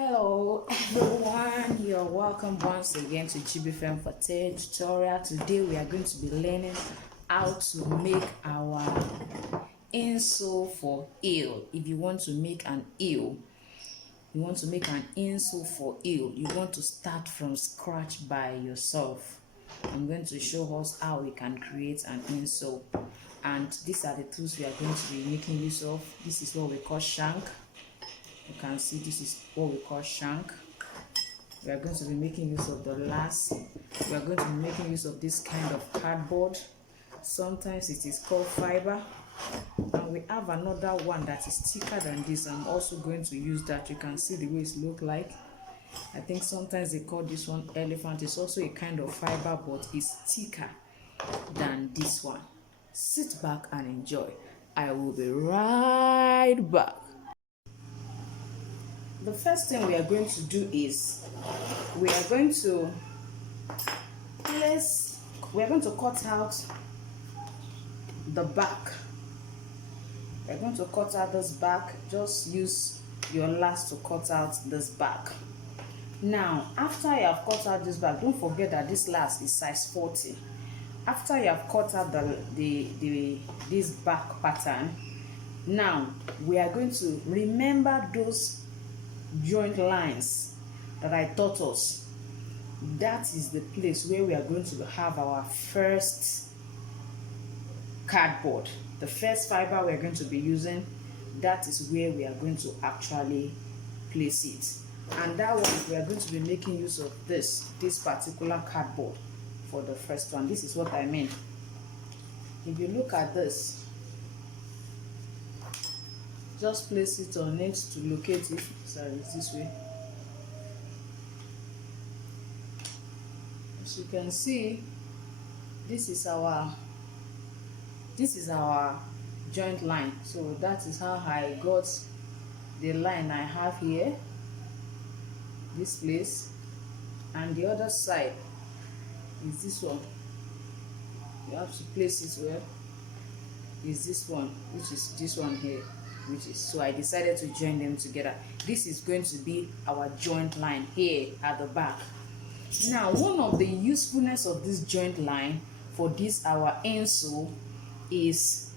Hello everyone, you're welcome once again to Jibbyfem Forte tutorial. Today we are going to be learning how to make our insole for heel. If you want to make an heel, you want to make an insole for heel, you want to start from scratch by yourself. I'm going to show us how we can create an insole, and these are the tools we are going to be making use of. This is what we call shank. You can see this is what we call shank. We are going to be making use of the last. We are going to be making use of this kind of cardboard. Sometimes it is called fiber. And we have another one that is thicker than this. I'm also going to use that. You can see the way it looks like. I think sometimes they call this one elephant. It's also a kind of fiber, but it's thicker than this one. Sit back and enjoy. I will be right back. The first thing we are going to do is we are going to cut out the back. We're going to cut out this back. Just use your last to cut out this back. Now, after you have cut out this back, don't forget that this last is size 40. After you have cut out this back pattern, now we are going to remember those joint lines that I taught us. That is the place where we are going to have our first cardboard. The first fiber we are going to be using, that is where we are going to actually place it. And that one, we are going to be making use of this particular cardboard for the first one. This is what I mean. If you look at this, just place it on it to locate it. Sorry, it's this way. As you can see, this is our joint line. So that is how I got the line I have here, this place, and the other side is this one. You have to place it where is this one, which is this one here. So I decided to join them together. This is going to be our joint line here at the back. Now, one of the usefulness of this joint line for this our insole is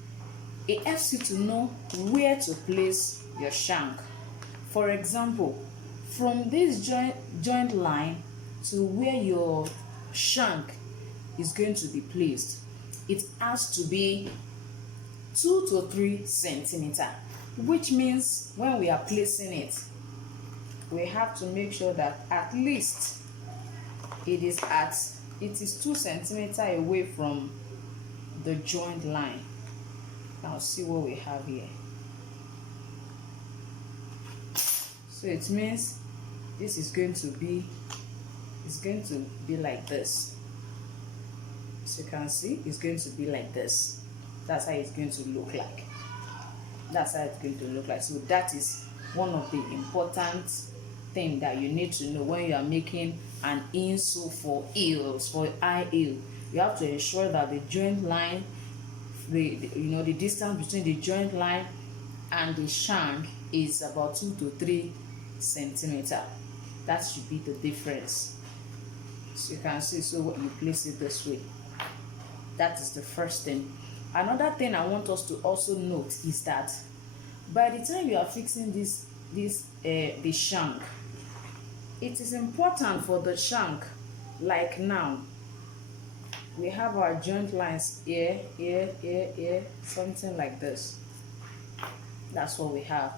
it helps you to know where to place your shank. For example, from this joint line to where your shank is going to be placed, it has to be 2 to 3 centimeters. Which means when we are placing it, we have to make sure that at least it is 2 centimeters away from the joint line. Now see what we have here. So it means this is going to be like this. So you can see it's going to be like this. That's how it's going to look like. That's how it's going to look like. So that is one of the important things that you need to know when you are making an insole for heels, for high heel. You have to ensure that the joint line, the distance between the joint line and the shank is about 2 to 3 centimeters. That should be the difference. So you can see, so what you place it this way. That is the first thing. Another thing I want us to also note is that by the time you are fixing the shank, it is important for the shank, like now, we have our joint lines here, something like this. That's what we have.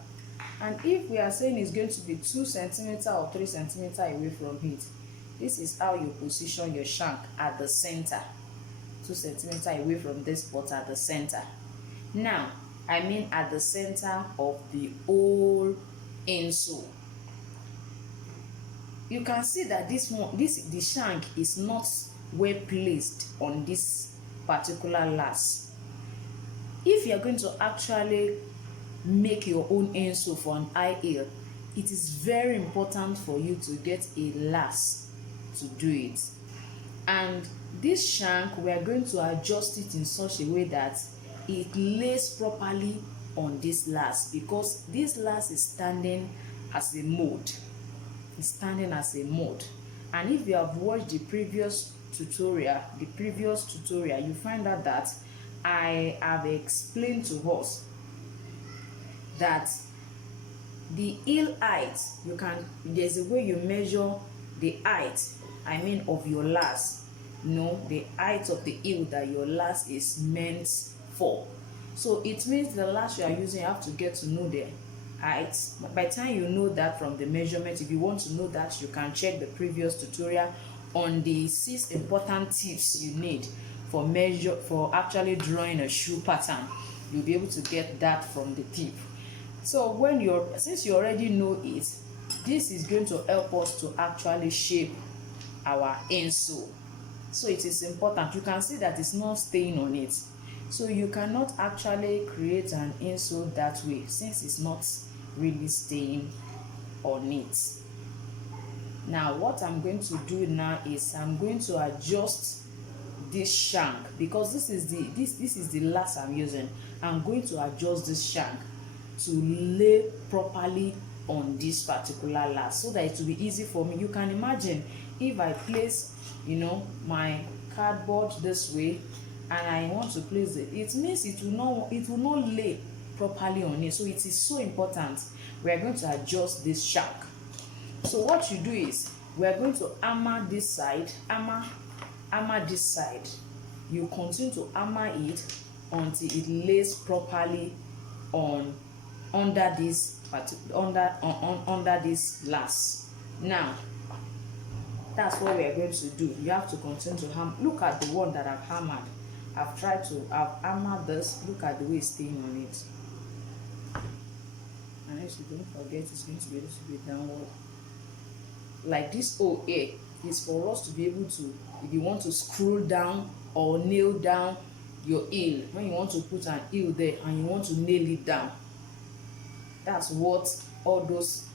And if we are saying it's going to be 2 centimeters or 3 centimeters away from it, this is how you position your shank at the center. 2 centimeters away from this, but at the center. Now, I mean at the center of the whole insole. You can see that the shank is not well placed on this particular lace. If you are going to actually make your own insole for an high heel, it is very important for you to get a lace to do it. And this shank, we are going to adjust it in such a way that it lays properly on this lace, because this lace is standing as a mold. is standing as a mode. And if you have watched the previous tutorial, you find out that I have explained to us that the heel height, there's a way you measure the height, of your lace. The height of the heel that your lace is meant for. So it means the lace you are using, you have to get to know the height. By the time you know that from the measurement, if you want to know that, you can check the previous tutorial on the 6 important tips you need for actually drawing a shoe pattern. You'll be able to get that from the tip. So since you already know it, this is going to help us to actually shape our insole. So it is important. You can see that it's not staying on it. So you cannot actually create an insole that way, since it's not really staying on it. Now what I'm going to do now is I'm going to adjust this shank, because this is the lace I'm using. I'm going to adjust this shank to lay properly on this particular lace, so that it will be easy for me. You can imagine if I place my cardboard this way and I want to place it means it will not lay properly on it. So it is so important. We are going to adjust this shank. So what you do is we are going to hammer this side, hammer this side. You continue to hammer it until it lays properly under this lace. Now that's what we are going to do. You have to continue to hammer. Look at the one that I've hammered. I've hammered this. Look at the way it's staying on it. And if you don't forget, it's going to be a little bit downward. Like this OA is for us to be able to, if you want to scroll down or nail down your heel, when you want to put an heel there and you want to nail it down, that's what all those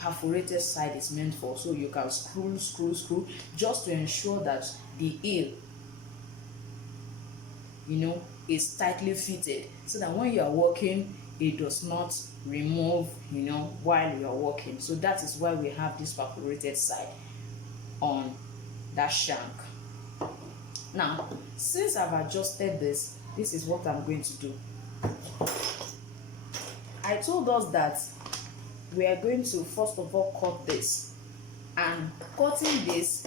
perforated side is meant for. So you can screw just to ensure that the heel is tightly fitted, so that when you are working it does not remove while you are working. So that is why we have this perforated side on that shank. Now since I've adjusted this is what I'm going to do. I told us that we are going to first of all cut this, and cutting this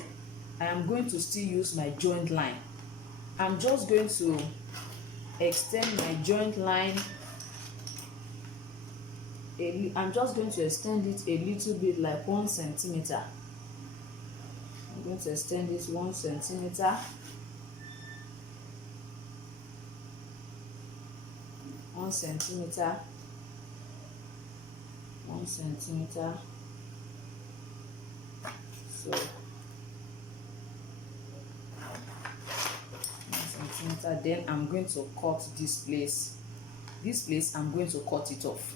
I am going to still use my joint line. I'm just going to extend my joint line. I'm just going to extend it a little bit, like 1 centimeter. I'm going to extend this 1 centimeter. 1 centimeter. 1 centimeter. So 1 centimeter. Then I'm going to cut this place. This place I'm going to cut it off.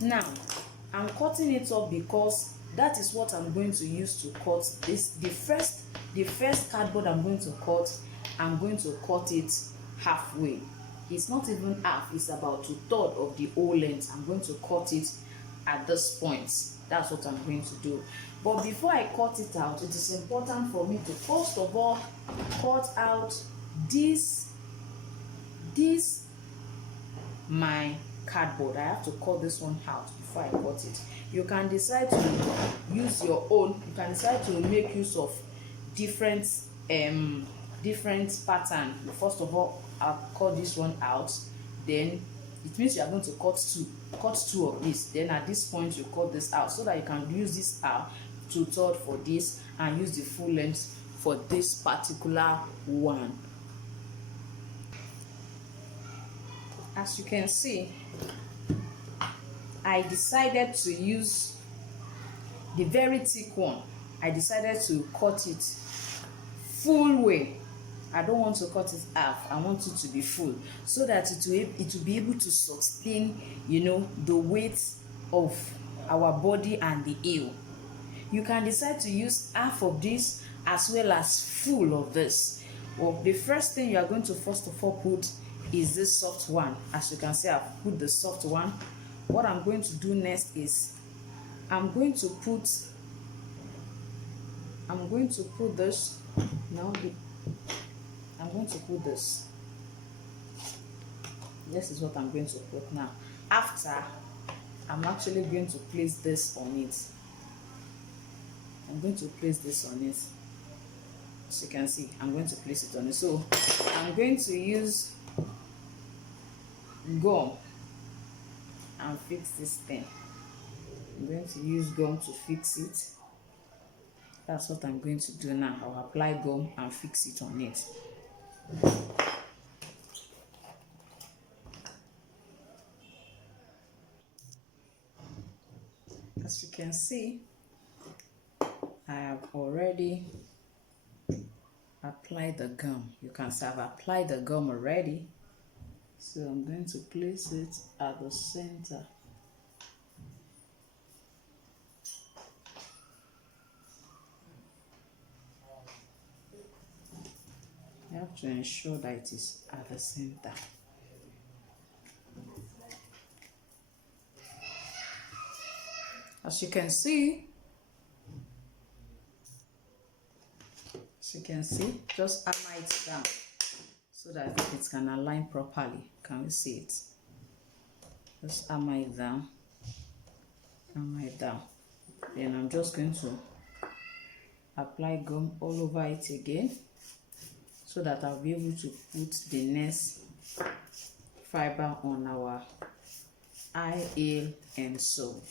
Now I'm cutting it off because that is what I'm going to use to cut this. The first cardboard I'm going to cut it halfway. It's not even half, it's about 2/3 of the whole length. I'm going to cut it at this point. That's what I'm going to do. But before I cut it out, it is important for me to first of all cut out this my cardboard. I have to cut this one out before I cut it. You can decide to use your own. You can decide to make use of different pattern. First of all, I'll cut this one out. Then it means you are going to cut two of this. Then at this point you cut this out, so that you can use this out 2/3 for this and use the full length for this particular one. As you can see, I decided to use the very thick one. I decided to cut it full way. I don't want to cut it half. I want it to be full, so that it will be able to sustain the weight of our body and the heel. You can decide to use half of this as well as full of this. Well, the first thing you are going to first of all put is this soft one. As you can see, I've put the soft one. What I'm going to do next is I'm going to put I'm going to put this now. I'm going to put this. This is what I'm going to put now. After, I'm actually going to place this on it. I'm going to place this on it. As you can see, I'm going to place it on it. So I'm going to use gum and fix this thing. I'm going to use gum to fix it. That's what I'm going to do now. I'll apply gum and fix it on it. As you can see, I have already applied the gum. You can see I've applied the gum already. So I'm going to place it at the center. You have to ensure that it is at the center. As you can see, just hammer it down so that it can align properly. Can you see it? Just hammer it down. Hammer it down. Then I'm just going to apply gum all over it again so that I'll be able to put the next fiber on our eye, heel, and sole.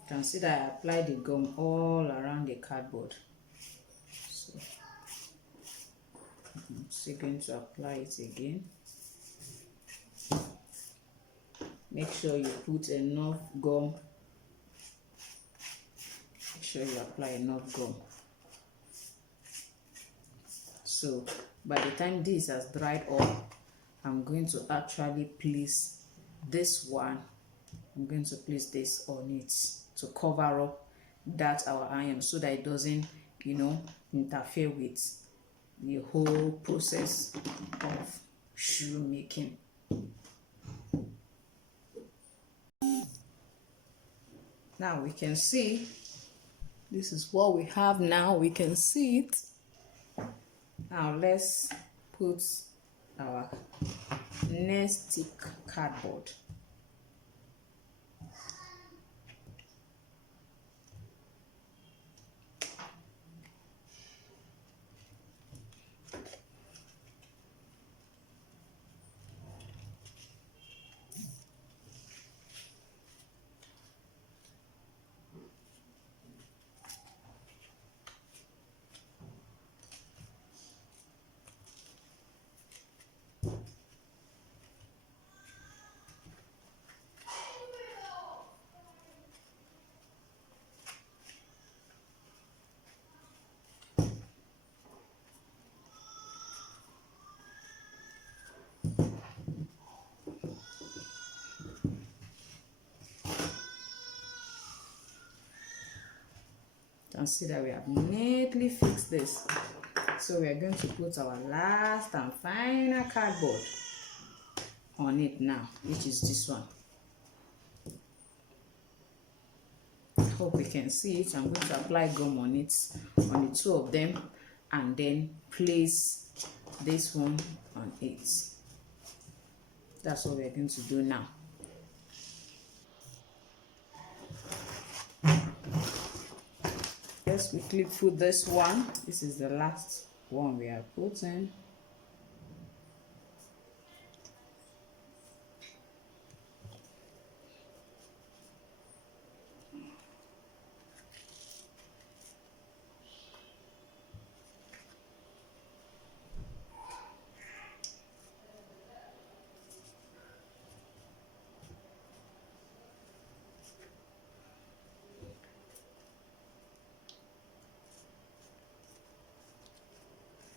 You can see that I applied the gum all around the cardboard. So I'm still going to apply it again. Make sure you put enough gum. Make sure you apply enough gum. So by the time this has dried up, I'm going to actually place this one. I'm going to place this on it to cover up that our iron so that it doesn't, interfere with the whole process of shoemaking. Now we can see, this is what we have now. We can see it. Now let's put our next thick cardboard. And see that we have neatly fixed this. So we are going to put our last and final cardboard on it now, which is this one. Hope we can see it. I'm going to apply gum on it, on the two of them, and then place this one on it. That's what we're going to do now. Let's quickly put this one. This is the last one we are putting.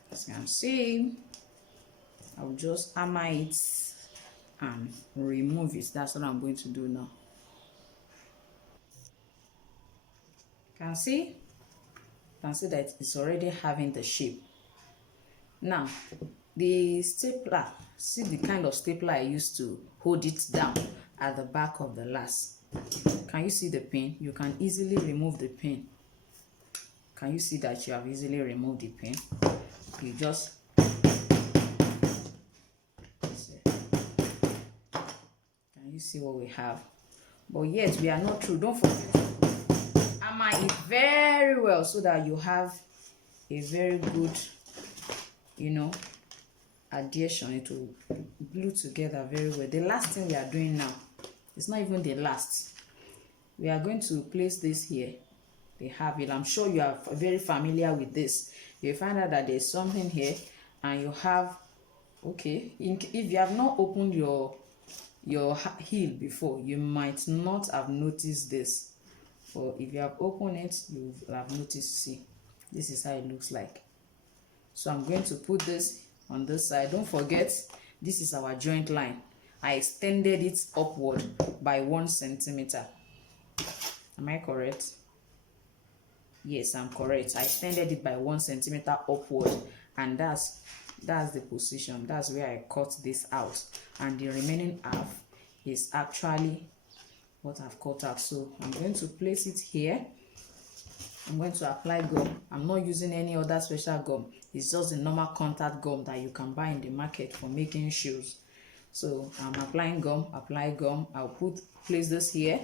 As you can see, I'll just hammer it and remove it. That's what I'm going to do now. Can see that it's already having the shape. Now the stapler, see the kind of stapler I used to hold it down at the back of the last. Can you see the pin? You can easily remove the pin. Can you see that you have easily removed the pin? You just can you see what we have? But yet we are not through. Don't forget to hammer it very well so that you have a very good, you know, adhesion. It will glue together very well. The last thing we are doing now, it's not even the last. We are going to place this here. They have it. I'm sure you are very familiar with this. You find out that there's something here and you have, okay, if you have not opened your heel before, you might not have noticed this. But if you have opened it, you will have noticed. See, this is how it looks like. So I'm going to put this on this side. Don't forget, this is our joint line. I extended it upward by 1 centimeter. Am I correct? Yes, I'm correct. I extended it by 1 centimeter upward, and that's the position. That's where I cut this out, and the remaining half is actually what I've cut out. So I'm going to place it here. I'm going to apply gum. I'm not using any other special gum. It's just the normal contact gum that you can buy in the market for making shoes. So I'm applying gum, apply gum. I'll place this here,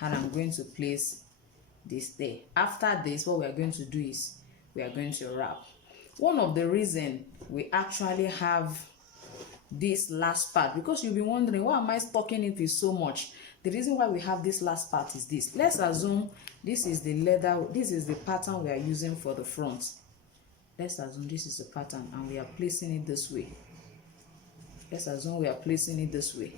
and I'm going to place this there. After this, what we are going to do is we are going to wrap. One of the reasons we actually have this last part, because you'll be wondering, why am I stocking it with so much? The reason why we have this last part is this. Let's assume this is the leather, this is the pattern we are using for the front. Let's assume this is the pattern and we are placing it this way. Let's assume we are placing it this way.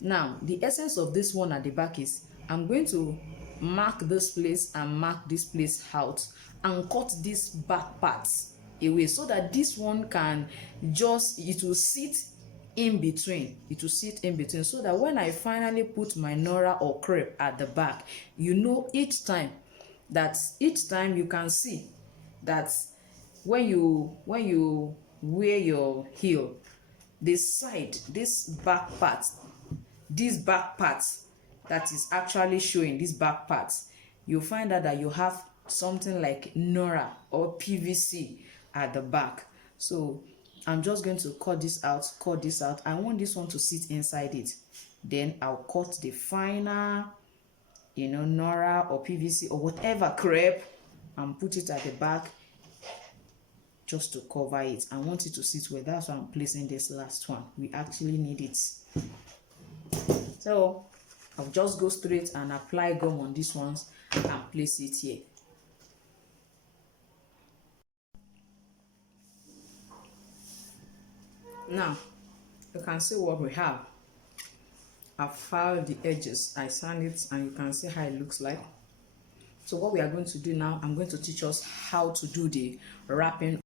Now, the essence of this one at the back is I'm going to mark this place and mark this place out and cut this back parts away so that this one can just, it will sit in between. It will sit in between so that when I finally put my Nora or crepe at the back, you know, each time you can see that when you wear your heel, this side, this back part that is actually showing, this back part, you'll find out that you have something like Nora or PVC at the back. So I'm just going to cut this out. I want this one to sit inside it. Then I'll cut the final, you know, Nora or PVC or whatever crepe and put it at the back just to cover it. I want it to sit well. That's why I'm placing this last one. We actually need it. So I'll just go straight and apply gum on these ones and place it here. Now you can see what we have. I've filed the edges, I sand it, and you can see how it looks like. So what we are going to do now, I'm going to teach us how to do the wrapping